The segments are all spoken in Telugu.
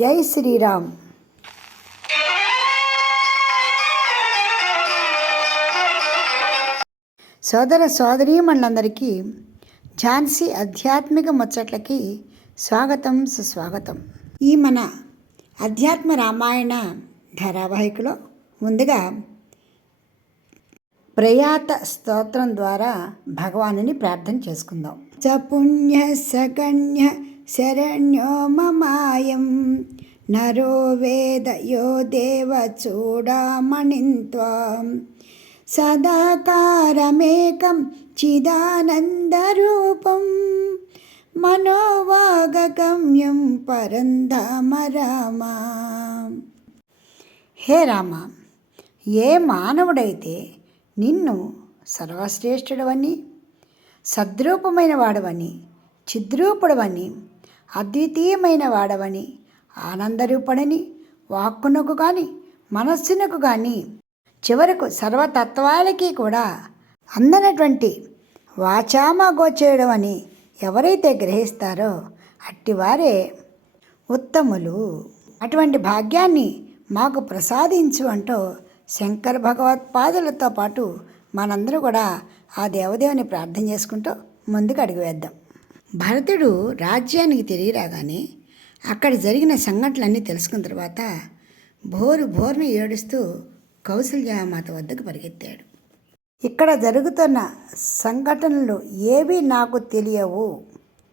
జై శ్రీరామ్. సోదర సోదరీమణులందరికీ ఝాన్సీ ఆధ్యాత్మిక ముచ్చట్లకి స్వాగతం సుస్వాగతం. ఈ మన అధ్యాత్మ రామాయణ ధారావాహికలో ముందుగా ప్రయాత స్తోత్రం ద్వారా భగవానుని ప్రార్థన చేసుకుందాం. చ పుణ్య సగణ్య శరణ్యో మమాయం నరో వేదయో దేవ చూడామణిం త్వాం సదాకారమేకం చిదానందరూపం. మనోవాగగమ్యం పరంధామ రామ హే రామ ఏ మానవుడైతే నిన్ను సర్వశ్రేష్ఠుడవని సద్రూపమైన వాడవని చిద్రూపుడవని అద్వితీయమైన వాడవని ఆనందరూపణని వాక్కునకు కానీ మనస్సునకు కానీ చివరకు సర్వతత్వాలకి కూడా అందనటువంటి వాచామగోచేయడం అని ఎవరైతే గ్రహిస్తారో అట్టివారే ఉత్తములు. అటువంటి భాగ్యాన్ని మాకు ప్రసాదించు అంటూ శంకర భగవత్పాదులతో పాటు మనందరూ కూడా ఆ దేవదేవుని ప్రార్థన చేసుకుంటూ ముందుకు అడుగు వేద్దాం. భరతుడు రాజ్యానికి తిరిగి రాగానే అక్కడ జరిగిన సంఘటనలన్నీ తెలుసుకున్న తర్వాత భోరు భోరును ఏడుస్తూ కౌసల్యామాత వద్దకు పరిగెత్తాడు. ఇక్కడ జరుగుతున్న సంఘటనలు ఏవి నాకు తెలియవు.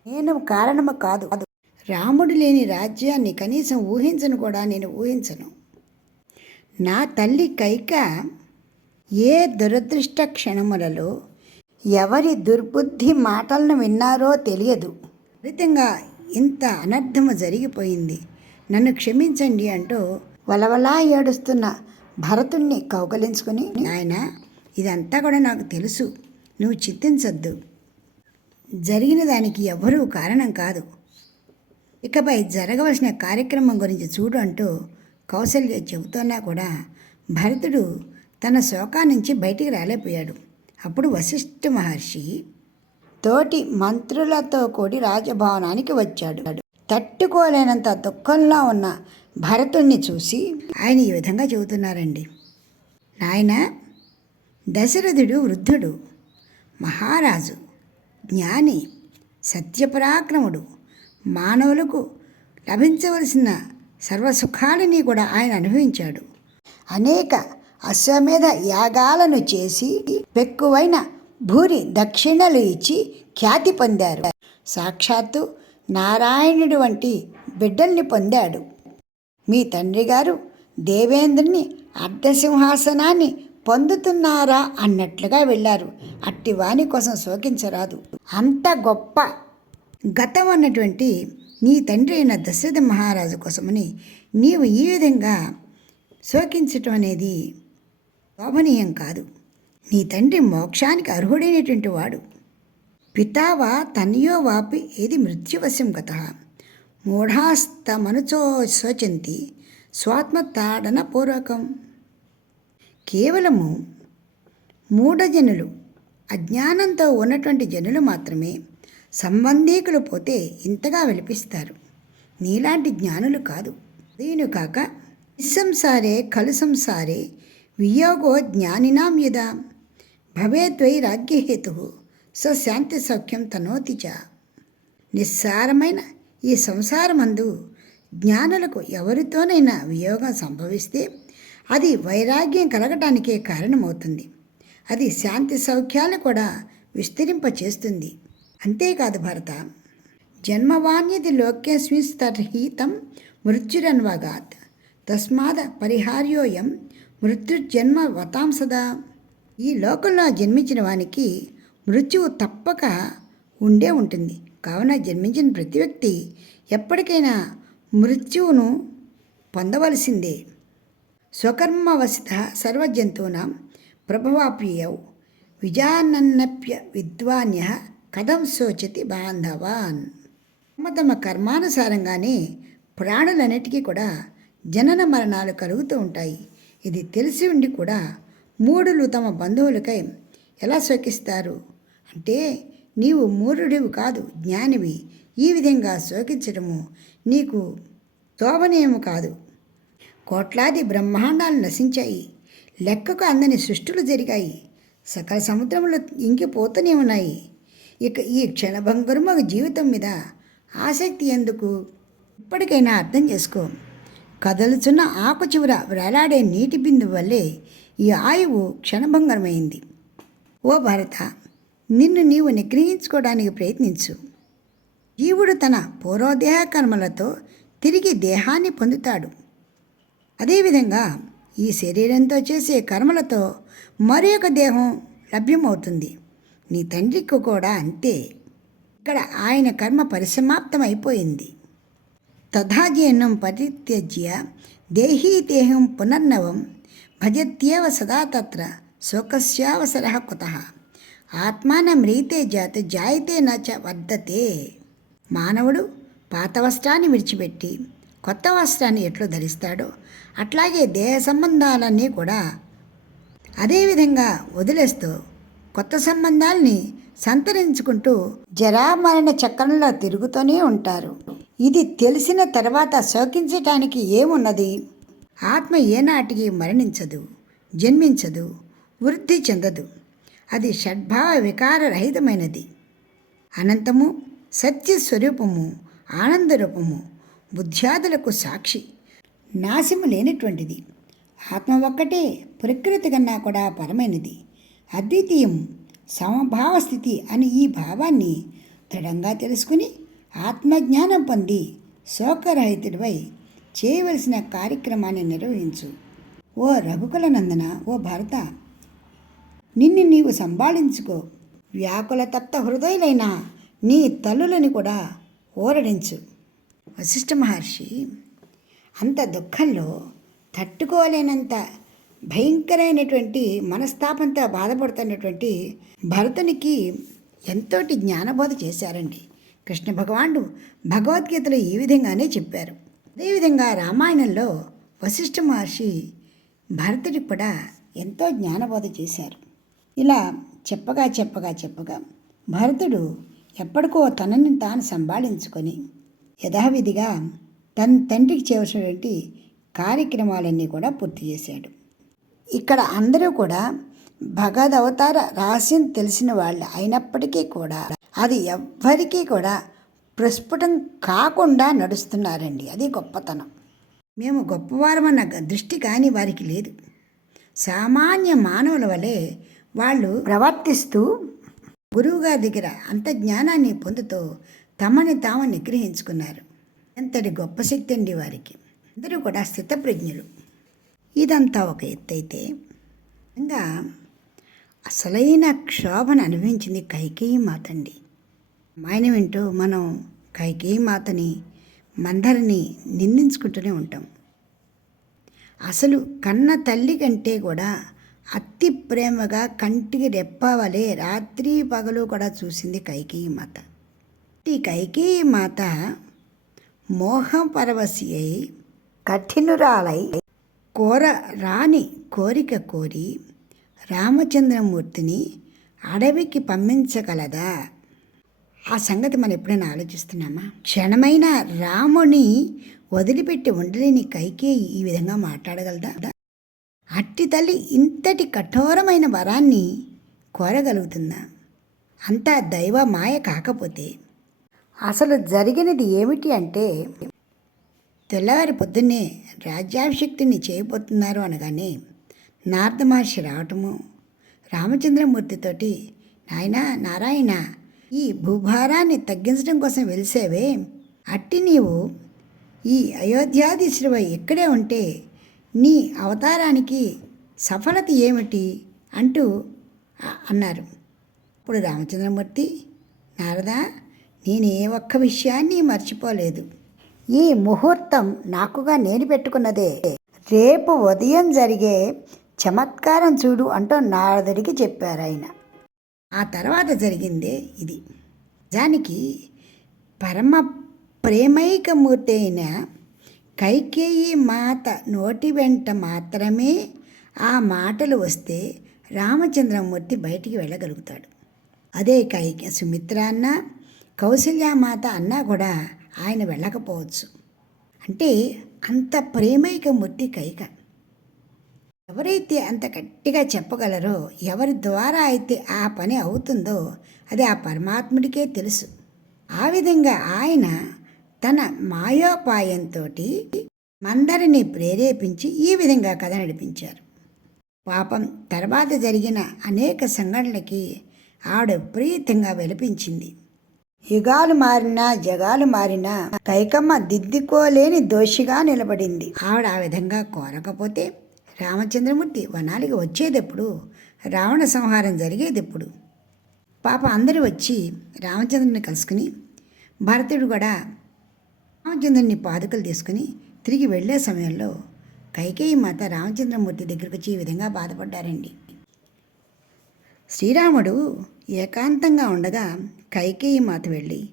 నేను కారణము కాదు. రాముడు లేని రాజ్యాన్ని కనీసం ఊహించను కూడా నేను ఊహించను. నా తల్లి కైక ఏ దురదృష్ట క్షణములలో ఎవరి దుర్బుద్ధి మాటలను విన్నారో తెలియదు. ఫలితంగా ఇంత అనర్థము జరిగిపోయింది. నన్ను క్షమించండి అంటూ వలవలా ఏడుస్తున్న భరతుణ్ణి కౌగలించుకుని ఆయన ఇదంతా కూడా నాకు తెలుసు. నువ్వు చింతించొద్దు జరిగిన దానికి ఎవ్వరూ కారణం కాదు. ఇకపై జరగవలసిన కార్యక్రమం గురించి చూడు అంటూ కౌశల్య చెబుతున్నా కూడా భరతుడు తన శోకా నుంచి బయటికి రాలేపోయాడు అప్పుడు వశిష్ఠ మహర్షి తోటి మంత్రులతో కూడి రాజభవనానికి వచ్చాడు. తట్టుకోలేనంత దుఃఖంలో ఉన్న భరతుణ్ణి చూసి ఆయన ఈ విధంగా చెబుతున్నారండి. నాయన దశరథుడు వృద్ధుడు మహారాజు జ్ఞాని సత్యపరాక్రముడు మానవులకు లభించవలసిన సర్వసుఖాలని కూడా ఆయన అనుభవించాడు. అనేక అశ్వమేధ యాగాలను చేసి పెక్కువైన భూరి దక్షిణలు ఇచ్చి ఖ్యాతి పొందారు. సాక్షాత్తు నారాయణుడు వంటి బిడ్డల్ని పొందాడు. మీ తండ్రి గారు దేవేంద్రుని అర్ధసింహాసనాన్ని పొందుతున్నారా అన్నట్లుగా వెళ్ళారు. అట్టి వాణి కోసం శోకించరాదు. అంత గొప్ప గతం అన్నటువంటి నీ తండ్రి అయిన దశరథ మహారాజు కోసమని నీవు ఈ విధంగా శోకించటం అనేది శోభనీయం కాదు. నీ తండ్రి మోక్షానికి అర్హుడైనటువంటి వాడు. పితావా తనయో వాపి ఏది మృత్యువశం గత. మూఢాస్తమనుచో శోచంతి స్వాత్మతాడన పూర్వకం కేవలము మూఢజనులు అజ్ఞానంతో ఉన్నటువంటి జనులు మాత్రమే సంబంధీకులు పోతే ఇంతగా విలిపిస్తారు. నీలాంటి జ్ఞానులు కాదు. దీని కాక నిస్సంసారే ఖలు సంసారే వియోగో జ్ఞానినాం యదా. భవేద్వై రాజ్యహేతు స శాంతి సౌఖ్యం తనోతి చ. నిస్సారమైన ఈ సంసారమందు జ్ఞానులకు ఎవరితోనైనా వియోగం సంభవిస్తే అది వైరాగ్యం కలగటానికే కారణమవుతుంది. అది శాంతి సౌఖ్యాలు కూడా విస్తరింపచేస్తుంది. అంతేకాదు భరత జన్మవాణ్యది లోక్యస్మిస్తర్హితం మృత్యురన్వగాత్ తస్మాద పరిహార్యోయం మృత్యుర్జన్మ వతాంసదా ఈ లోకంలో జన్మించిన వానికి మృత్యువు తప్పక ఉండే ఉంటుంది. కావున జన్మించిన ప్రతి వ్యక్తి ఎప్పటికైనా మృత్యువును పొందవలసిందే. స్వకర్మవశత సర్వజంతూనాం ప్రభవాప్రియవు విజానన్నప్య విద్వాన్య కథం శోచతి బాంధవాన్. తమ తమ కర్మానుసారంగానే ప్రాణులన్నిటికీ కూడా జనన మరణాలు కలుగుతూ ఉంటాయి. ఇది తెలిసి ఉండి కూడా మూఢులు తమ బంధువులకై ఎలా శోకిస్తారు? అంటే నీవు మూఢుడివి కాదు జ్ఞానివి. ఈ విధంగా శోకించడము నీకు శోభనీయము కాదు. కోట్లాది బ్రహ్మాండాలు నశించాయి. లెక్కకు అందని సృష్టులు జరిగాయి. సకల సముద్రములు ఇంకిపోతూనే ఉన్నాయి. ఇక ఈ క్షణభంగురమ జీవితం మీద ఆసక్తి ఎందుకు? ఇప్పటికైనా అర్థం చేసుకో. కదలుచున్న ఆకు చివర వేలాడే నీటి బిందు వల్లే ఈ ఆయువు క్షణభంగరమైంది ఓ భరత నిన్ను నీవు నిగ్రహించుకోవడానికి ప్రయత్నించు. జీవుడు తన పూర్వదేహ కర్మలతో తిరిగి దేహాన్ని పొందుతాడు. అదేవిధంగా ఈ శరీరంతో చేసే కర్మలతో మరి ఒక దేహం లభ్యమవుతుంది. నీ తండ్రికి కూడా అంతే. ఇక్కడ ఆయన కర్మ పరిసమాప్తమైపోయింది. తథాజీర్ణం పరిత్యజ్య దేహీ దేహం పునర్నవం భజత్యేవ సదా తత్ర శోకస్యావసర కుత ఆత్మాన మ్రీతే జాత జాయితే నచ వర్ధతే మానవుడు పాత వస్త్రాన్ని విడిచిపెట్టి కొత్త వస్త్రాన్ని ఎట్లు ధరిస్తాడో అట్లాగే దేహ సంబంధాలన్నీ కూడా అదేవిధంగా వదిలేస్తూ కొత్త సంబంధాల్ని సంతరించుకుంటూ జరామరణ చక్రంలో తిరుగుతూనే ఉంటారు. ఇది తెలిసిన తర్వాత శోకించటానికి ఏమున్నది? ఆత్మ ఏనాటికి మరణించదు జన్మించదు వృద్ధి చెందదు. అది షడ్భావ వికారరహితమైనది అనంతము సత్య స్వరూపము ఆనందరూపము బుద్ధ్యాదులకు సాక్షి నాశము లేనటువంటిది. ఆత్మ ఒక్కటే ప్రకృతి కన్నా కూడా పరమైనది. అద్వితీయం సమభావ స్థితి అని ఈ భావాన్ని దృఢంగా తెలుసుకుని ఆత్మజ్ఞానం పొంది శోకరహితుడివై చేయవలసిన కార్యక్రమాన్ని నిర్వహించు. ఓ రఘుకుల నందన ఓ భరత నిన్ను నీవు సంభాళించుకో. వ్యాకుల తప్త హృదయులైన నీ తల్లులని కూడా ఓరడించు. వశిష్ఠ మహర్షి అంత దుఃఖంలో తట్టుకోలేనంత భయంకరమైనటువంటి మనస్తాపంతో బాధపడుతున్నటువంటి భరతునికి ఎంతోటి జ్ఞానబోధ చేశారండి. కృష్ణ భగవానుడు భగవద్గీతలో ఈ విధంగానే చెప్పారు. అదేవిధంగా రామాయణంలో వశిష్ఠ మహర్షి భరతుడికి కూడా ఎంతో జ్ఞానబోధ చేశారు. ఇలా చెప్పగా చెప్పగా చెప్పగా భరతుడు ఎప్పటికో తనని తాను సంభాళించుకొని యథావిధిగా తన తండ్రికి చేసినటువంటి కార్యక్రమాలన్నీ కూడా పూర్తి చేశాడు. ఇక్కడ అందరూ కూడా భగవద్ అవతార రహస్యం తెలిసిన వాళ్ళు అయినప్పటికీ కూడా అది ఎవ్వరికీ కూడా ప్రస్ఫుటం కాకుండా నడుస్తున్నారండి. అది గొప్పతనం. మేము గొప్పవారమన్న దృష్టి కానీ వారికి లేదు. సామాన్య మానవుల వలె వాళ్ళు ప్రవర్తిస్తూ గురువుగారి దగ్గర అంత జ్ఞానాన్ని పొందుతూ తమని తాము నిగ్రహించుకున్నారు. ఎంతటి గొప్ప శక్తి అండి వారికి. అందరూ కూడా స్థితప్రజ్ఞులు. ఇదంతా ఒక ఎత్తు అయితే ఇంకా అసలైన క్షోభను అనుభవించింది కైకేయి మాతండి. అండి వింటూ మనం కైకే మాతని మందరిని నిందించుకుంటూనే ఉంటాం. అసలు కన్న తల్లి కంటే కూడా అతి ప్రేమగా కంటికి రెప్పవలే రాత్రి పగలు కూడా చూసింది కైకేయి మాత ఈ కైకేయి మాత మోహపరవశి అయి కఠినురాలై కోర రాని కోరిక కోరి రామచంద్రమూర్తిని అడవికి పంపించగలదా? ఆ సంగతి మనం ఎప్పుడైనా ఆలోచిస్తున్నామా? క్షణమైన రాముని వదిలిపెట్టి ఉండలేని కైకేయి ఈ విధంగా మాట్లాడగలదా? అట్టి తల్లి ఇంతటి కఠోరమైన వరాన్ని కోరగలుగుతుందా? అంతా దైవ మాయ కాకపోతే అసలు జరిగినది ఏమిటి అంటే తెల్లవారి పొద్దున్నే రాజ్యాభిషక్తిని చేయబోతున్నారు అనగానే నారద మహర్షి రావటము. రామచంద్రమూర్తితోటి నాయన నారాయణ ఈ భూభారాన్ని తగ్గించడం కోసం వెలిసేవే? అట్టి నీవు ఈ అయోధ్యాధీశుడివై ఇక్కడే ఉంటే నీ అవతారానికి సఫలత ఏమిటి? అంటూ అన్నారు. ఇప్పుడు రామచంద్రమూర్తి నారదా నేను ఏ ఒక్క విషయాన్ని మర్చిపోలేదు. ఈ ముహూర్తం నాకుగా నేను పెట్టుకున్నదే. రేపు ఉదయం జరిగే చమత్కారం చూడు అంటూ నారదుడికి చెప్పారు ఆయన ఆ తర్వాత జరిగిందే ఇది. దానికి పరమ ప్రేమైకమూర్తి అయిన కైకేయి మాత నోటి వెంట మాత్రమే ఆ మాటలు వస్తే రామచంద్రమూర్తి బయటికి వెళ్ళగలుగుతాడు. అదే కైక సుమిత్ర అన్న కౌశల్యామాత అన్నా కూడా ఆయన వెళ్ళకపోవచ్చు. అంటే అంత ప్రేమైకమూర్తి కైక. ఎవరైతే అంత గట్టిగా చెప్పగలరో ఎవరి ద్వారా అయితే ఆ పని అవుతుందో అది ఆ పరమాత్ముడికే తెలుసు. ఆ విధంగా ఆయన తన మాయోపాయంతో మందరిని ప్రేరేపించి ఈ విధంగా కథ నడిపించారు. పాపం తర్వాత జరిగిన అనేక సంఘటనలకి ఆవిడ విపరీతంగా వెలిపించింది. యుగాలు మారినా జగాలు మారినా కైకమ్మ దిద్దుకోలేని దోషిగా నిలబడింది. ఆవిడ ఆ విధంగా కోరకపోతే రామచంద్రమూర్తి వనాలికి వచ్చేదెప్పుడు? రావణ సంహారం జరిగేదెప్పుడు? పాప అందరూ వచ్చి రామచంద్రుని కలుసుకుని భరతుడు కూడా రామచంద్రుని పాదుకలు తీసుకుని తిరిగి వెళ్ళే సమయంలో కైకేయి మాత రామచంద్రమూర్తి దగ్గరకు వచ్చి ఈ విధంగా బాధపడ్డారండి. శ్రీరాముడు ఏకాంతంగా ఉండగా కైకేయి మాత వెళ్ళి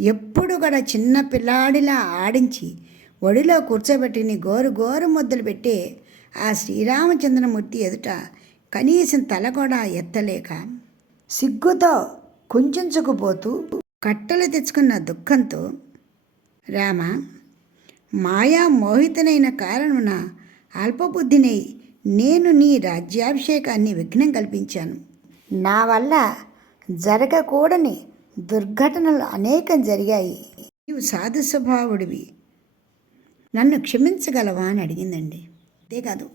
ఎప్పుడు కూడా చిన్న పిల్లాడిలా ఆడించి ఒడిలో కూర్చోబెట్టిని గోరు గోరు ముద్దలు పెట్టి ఆ శ్రీరామచంద్రమూర్తి ఎదుట కనీసం తల కూడా ఎత్తలేక సిగ్గుతో కుంచుకుపోతూ కట్టలు తెచ్చుకున్న దుఃఖంతో రామ మాయా మోహితనైన కారణమున అల్పబుద్ధినై నేను నీ రాజ్యాభిషేకాన్ని విఘ్నం కల్పించాను. నా వల్ల జరగకూడని దుర్ఘటనలు అనేకం జరిగాయి. నీవు సాధు స్వభావుడివి నన్ను క్షమించగలవా? అని అడిగిందండి. అంతేకాదు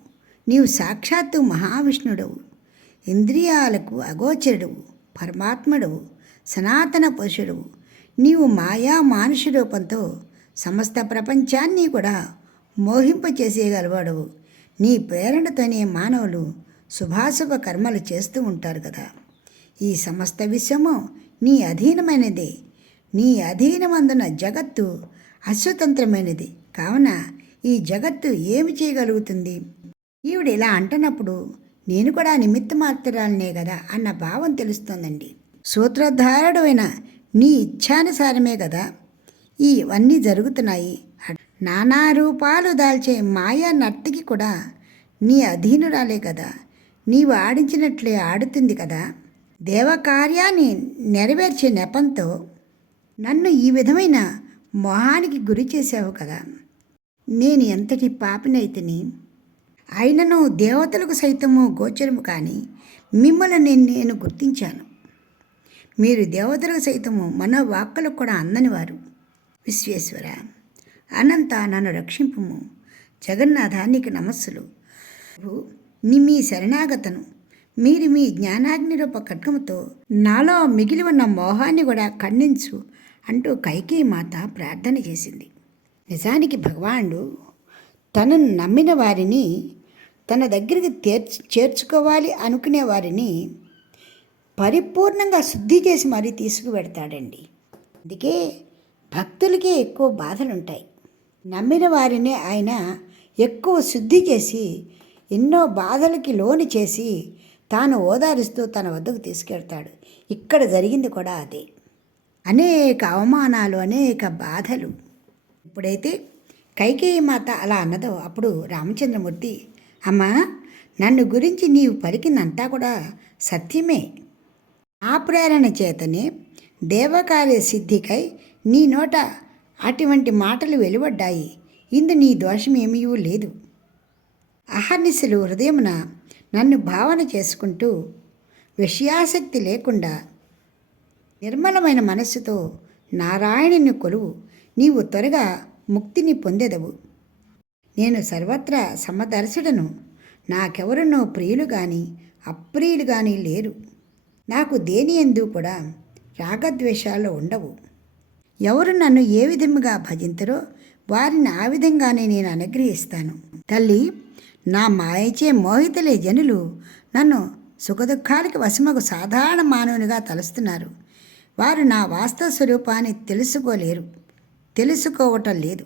నీవు సాక్షాత్తు మహావిష్ణుడవు ఇంద్రియాలకు అగోచరుడు పరమాత్ముడవు సనాతన పురుషుడు నీవు మాయా మానుష రూపంతో సమస్త ప్రపంచాన్ని కూడా మోహింపచేసేయగలవాడవు నీ ప్రేరణతోనే మానవులు శుభాశుభ కర్మలు చేస్తూ ఉంటారు కదా. ఈ సమస్త విశ్వము నీ అధీనమైనది. నీ అధీనమందున జగత్తు అశ్వతంత్రమైనది కావున ఈ జగత్తు ఏమి చేయగలుగుతుంది? ఈవిడ ఇలా అంటున్నప్పుడు నేను కూడా నిమిత్త మాత్రాలనే కదా అన్న భావం తెలుస్తోందండి. సూత్రధారుడైన నీ ఇచ్ఛానుసారమే కదా ఇవన్నీ జరుగుతున్నాయి. నానా రూపాలు దాల్చే మాయా నర్తికి కూడా నీ అధీనురాలే కదా. నీవు ఆడించినట్లే ఆడుతుంది కదా. దేవకార్యాన్ని నెరవేర్చే నెపంతో నన్ను ఈ విధమైన మొహానికి గురి చేసావు కదా. నేను ఎంతటి పాపినైతిని? అయినను దేవతలకు సైతము గోచరము కానీ మిమ్మల్ని నేను గుర్తించాను. మీరు దేవతలకు సైతము మనోవాక్కులకు కూడా అందని వారు. విశ్వేశ్వర అనంత నన్ను రక్షింపుము. జగన్నాథానికి నమస్సులు. ని మీ శరణాగతను. మీరు మీ జ్ఞానాగ్ని రూప ఖడ్గముతో నాలో మిగిలి ఉన్న మోహాన్ని కూడా ఖండించు అంటూ కైకేయి మాత ప్రార్థన చేసింది. నిజానికి భగవానుడు తనను నమ్మిన వారిని తన దగ్గరికి చేర్చు చేర్చుకోవాలి అనుకునే వారిని పరిపూర్ణంగా శుద్ధి చేసి మరీ తీసుకువెడతాడండి. అందుకే భక్తులకే ఎక్కువ బాధలుంటాయి. నమ్మిన వారిని ఆయన ఎక్కువ శుద్ధి చేసి ఎన్నో బాధలకి లోను చేసి తాను ఓదారుస్తూ తన వద్దకు తీసుకెళ్తాడు. ఇక్కడ జరిగింది కూడా అదే. అనేక అవమానాలు అనేక బాధలు. ఎప్పుడైతే కైకేయి మాత అలా అన్నదో అప్పుడు రామచంద్రమూర్తి అమ్మా నన్ను గురించి నీవు పలికిందంతా కూడా సత్యమే. ఆ ప్రేరణ చేతనే దేవకార్య సిద్ధికై నీ నోట అటువంటి మాటలు వెలువడ్డాయి. ఇందు నీ దోషమేమీ లేదు అహర్నిశలు హృదయమున నన్ను భావన చేసుకుంటూ విషయాసక్తి లేకుండా నిర్మలమైన మనస్సుతో నారాయణుని కొలువు నీవు త్వరగా ముక్తిని పొందెదవు. నేను సర్వత్రా సమదర్శుడను. నాకెవరునో ప్రియులు కానీ అప్రియులు కానీ లేరు. నాకు దేని ఎందు కూడా రాగద్వేషాలు ఉండవు. ఎవరు నన్ను ఏ విధముగా భజింతరో వారిని ఆ విధంగానే నేను అనుగ్రహిస్తాను. తల్లి నా మాయచే మోహితులే జనులు నన్ను సుఖదుఖాలకి వశమకు సాధారణ మానవునిగా తలుస్తున్నారు. వారు నా వాస్తవ స్వరూపాన్ని తెలుసుకోలేరు. తెలుసుకోవటం లేదు.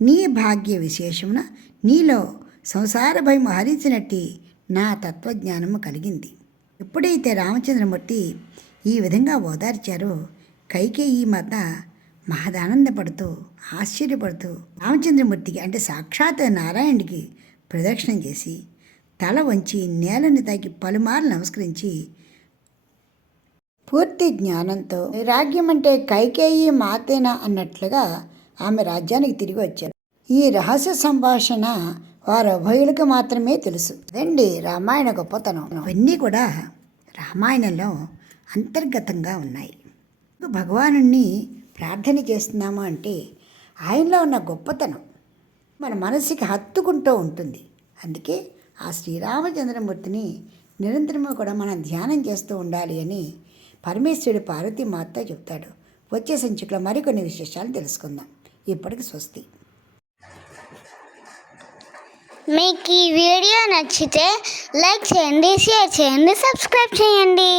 నీ భాగ్య విశేషమున నీలో సంసార భయం హరించినట్టి నా తత్వజ్ఞానము కలిగింది. ఎప్పుడైతే రామచంద్రమూర్తి ఈ విధంగా ఓదార్చారో కైకేయి మాత మహదానందపడుతూ ఆశ్చర్యపడుతూ రామచంద్రమూర్తికి అంటే సాక్షాత్ నారాయణుడికి ప్రదక్షిణం చేసి తల వంచి నేలని తాకి పలుమార్లు నమస్కరించి పూర్తి జ్ఞానంతో వైరాగ్యం అంటే కైకేయి మాతేనా అన్నట్లుగా ఆమె రాజ్యానికి తిరిగి వచ్చారు. ఈ రహస్య సంభాషణ వారు ఉభయులకు మాత్రమే తెలుసు. అదండి రామాయణ గొప్పతనం. అవన్నీ కూడా రామాయణంలో అంతర్గతంగా ఉన్నాయి. భగవాను ప్రార్థన చేస్తున్నాము అంటే ఆయనలో ఉన్న గొప్పతనం మన మనసుకి హత్తుకుంటూ ఉంటుంది. అందుకే ఆ శ్రీరామచంద్రమూర్తిని నిరంతరము కూడా మనం ధ్యానం చేస్తూ ఉండాలి అని పరమేశ్వరుడు పార్వతీ మాత చెప్తాడు. వచ్చే సంచికలో మరికొన్ని విశేషాలు తెలుసుకుందాం. ఇప్పటికి స్వస్తి. మీకు ఈ వీడియో నచ్చితే లైక్ చేయండి షేర్ చేయండి సబ్స్క్రైబ్ చేయండి.